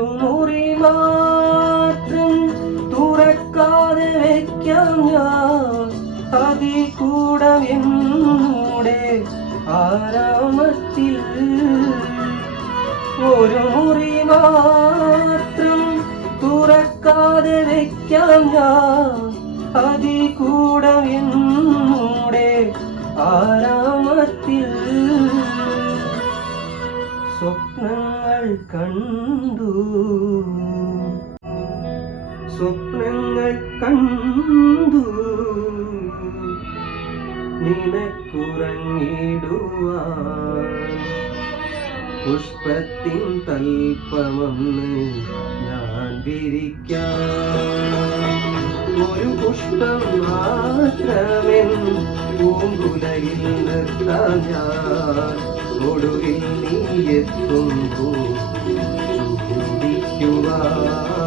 ഒരു മുറി മാത്രം തുറക്കാതെ വയ്ക്കാം ഞാൻ, അതിൽ കൂടം എന്നൂടെ ആരാമത്തിൽ. ഒരു മുറി മാത്രം തുറക്കാതെ വയ്ക്കാം ഞാൻ, അതിൽ കൂടം എന്നൂടെ ആരാമത്തിൽ. സ്വപ്നങ്ങൾ കണ്ടു, സ്വപ്നങ്ങൾ കണ്ടു, നിനക്കുറങ്ങിടുവാൻ പുഷ്പത്തിൻ തൽപ്പമൊന്ന് ഞാൻ വിരിക്കാം. ഒരു പുഷ്പം മാത്രമെൻ പൂങ്കുലയിൽ നിർത്താൻ ഞാൻ, ഒടുവിൽ നീ എത്തുമ്പോൾ ചൂടിക്കുവാൻ.